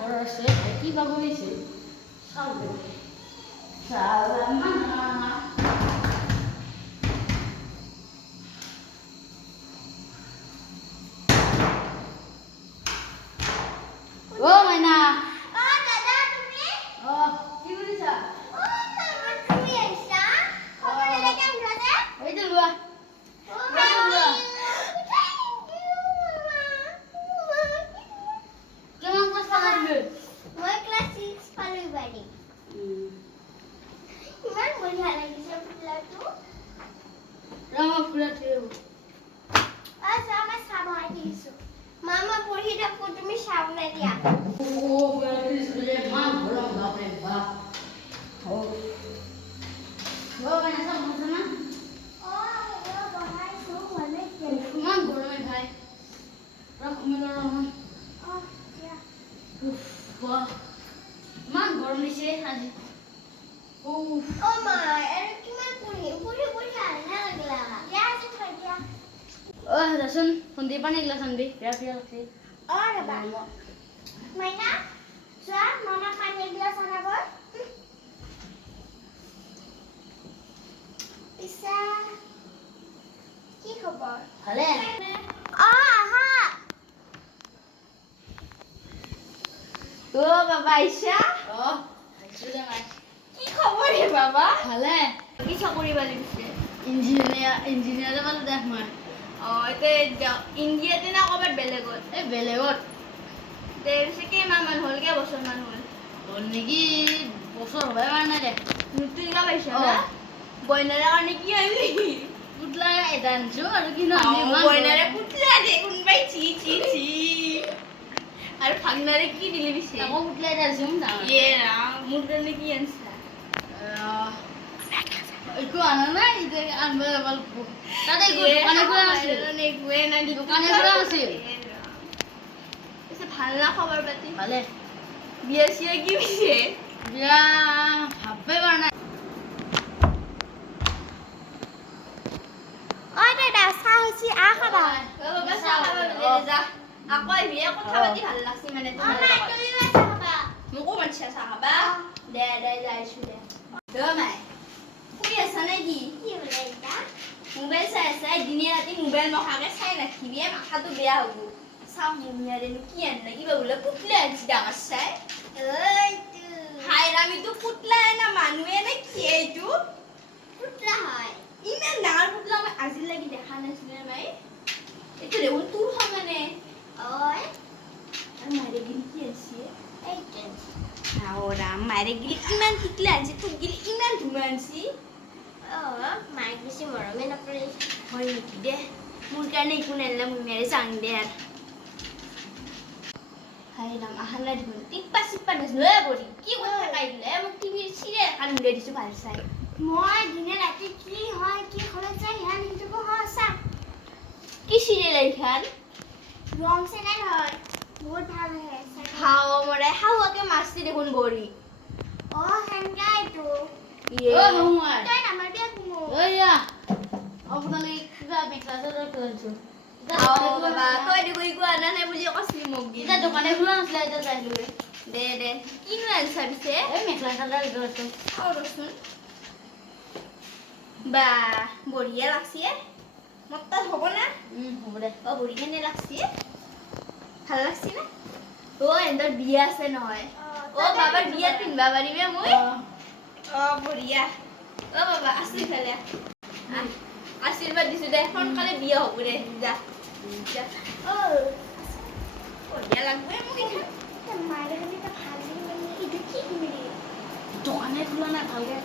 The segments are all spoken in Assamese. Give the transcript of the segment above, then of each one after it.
ঘৰ আছে কি বাবু হৈছে চাউল চাউল ও মাইনা ও দাদা তুমি ও কি কৰিছা ও মামা তুমি আইছা খবৰ লাগে আমৰাতে এই যে লোৱা ও মামা কেমন ক্লাস পালাইলে মই ক্লাস 6 পালো বাড়ি ইমান বঢ়িয়া লাগিছে ফুলটো ৰঙা ফুলা থিও আচ্ছা মই চাব আহিছো মামা পঢ়ি থাকো তুমি চাব না দিয়া ও ফুলা থিলে মান গৰম বাপৰে বাপ ও মাইনা চাব না ও মই বহাইছো মানে মান গৰমে ভাই ৰখমে ৰখমে ও দিয়া উফ বাহ মান গৰম দিছে আজি উফ ও মা এর কিমান পঢ়ি পঢ়ি পঢ়ি আনা লাগলা দিয়া চাই দিয়া ও দাসন সন্ধি পানী গ্লাস আনবি পিয়া পিয়া লাগছে ও ৰবা মাইনা চোৱা মামা পানী গ্লাস আনাব পিছা কি খবৰ ভালে আহা ও বাবা আইসা ও আইছুলে মাই কি খবৰ হে বাবা ভালে কি চাকৰি বালি দিছে ইঞ্জিনিয়াৰ পালো দেখ মই এতে ইণ্ডিয়াতে না কবাত বেলেগত এই বেলেগত তে পিছে কেইমাহ মান হ'ল কে বছৰ মান হ'ল তোৰ নেকি বছৰ হ'বাই পৰা নাই দে নতুনকে পাইছা অ। না বইনাৰে কাৰণে কি আনিলি পুতলা এটা আনিছো আৰু কি বইনাৰে পুতলা দে কোনবাই চি চি চি আৰু ফাগনাৰে কি দিলি পিছে আকৌ পুতলা এটা আনিছো ইয়ে ৰাম মোৰ কাৰণে কি আনছা একো আনা নাই এতিয়া আনব যাব তাতে দোকানে খোলা আছিল দোকানে খোলা আছিল পিছে ভাল না খবৰ পাতি ভালে বিয়া চিয়া কি পিছে বিয়া ভাববাই পৰা নাই ও দাদা চাহ হৈছে আ খাবা বাবা চাহ খাবা যা আকৌ আহিবি কথা পাতি ভাল লাগছি মানে ও তোমাৰ মা লগত তুমি চাহ খাবা মোকো মানছে চাহ খাবা দে দে যাইছো দে মাই শুই আছা নেকি কি হলে এটা মোবাইল চাই আছা দিনে ৰাতি মোবাইল নখাকে চাই নাথাকিবি মাথাটো বেয়া হ'ব চাওঁ মুমিয়াৰেনো কি আনলা কিবা বোলে পুতলা আনছি ডাঙৰ চাই ওইটো হাই ৰামিটো পুতলাই না মানুহে নে কি এইটো পুতলা হয় ইমান ডাঙৰ পুতলা মই আজিলৈকে দেখা নাছিলো মাই এইটো দেখোন তোৰ সমানে ওই আৰু মাৰে গিলি কি আছে এইটো ৰাম মাৰে গিলি ইমান টিকলা আনছি তোক গিলি ইমান ধুমা আনছি ও মাইক বেছি মৰমে নকৰে হয় নেকি দে মোৰ কাৰণে একো নানিলে মুমিয়াৰে চাং দে আৰু হাই ৰাম আহা নাই দেখোন টিপ্পা চিপ্পা নাজনো কৰি কি কথা কাইলে মোক টিভিৰ চিৰিয়েল এখন উলিয়াই দিছো ভাল চাই মই দিনে ৰাতি কি হয় কি খৰচ যায় ইয়া নিকিটো সঁচা কি চিৰিয়েল এইখন ৰং চেনেল হয় বহুত ভাল হয় হাও মৰে হাওয়াকে মাছটি দেখোন গৰি ও হেনগাইটো ইয়ে ও নহয় তই নামাৰ বিয়া কুমো ঐয়া আপোনালোকে কিবা মেখেলা চাদৰ কিনিছো আও বাবা তই দেখো ইকো আনা নাই বুলি কৈছিলি মোক দি এতিয়া দোকানে খোলা নাছিলে এতিয়া যাইলোগে দে দে কিনো আনছা পিছে এই মেখেলা চাদৰ কিনিছো চাওঁ ৰচোন বা বঢ়িয়া লাগছি মোৰ তাত হ'ব না হ'ব দে অ বঢ়িয়া নে লাগছি ভাল লাগছি না ও এন্দৰ বিয়া আছে নহয় ও বাবাৰ বিয়াত পিন্ধবা পাৰিমে মই অ বঢ়িয়া ও বাবা আশীৰ্বাদ আশীৰ্বাদ দিছো দে সোনকালে বিয়া হ'ব দে যা যা ও বঢ়িয়া লাগবে মোক এইখন মাৰে খালি এটা ভাল লাগে এইটো কি কিনিলি দোকানে খোলা নাই ভালকে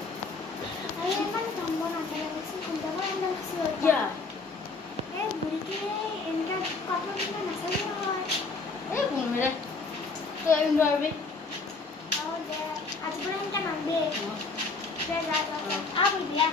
আরে মানে জম্ব না করে বেশি কোনটা বড় না কিছু কিয়া এ বুড়িকে এনকা কথা বলতে না সাথে হয় এই কোনরে তো আমি পারবি ও দে আজ বড় এনকা নামবে দে যা যা আ বুড়িয়া